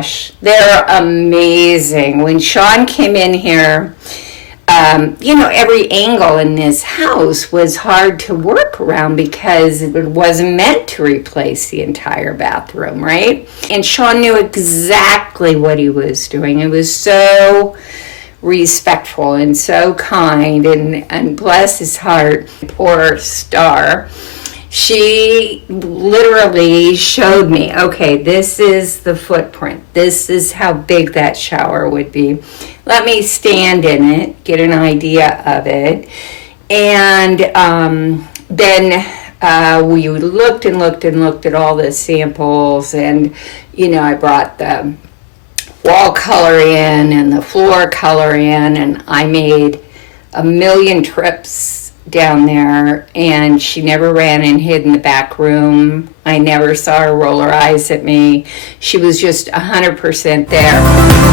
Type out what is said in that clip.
gosh, they're amazing. When Sean came in here, every angle in this house was hard to work around because it wasn't meant to replace the entire bathroom, right? And Sean knew exactly what he was doing. It was so respectful and so kind, and bless his heart, poor Star. She literally showed me, okay, this is the footprint. This is how big that shower would be. Let me stand in it, get an idea of it. And then we looked and looked and looked at all the samples. And, I brought the wall color in and the floor color in. And I made a million trips down there, and she never ran and hid in the back room. I never saw her roll her eyes at me. She was just 100% there.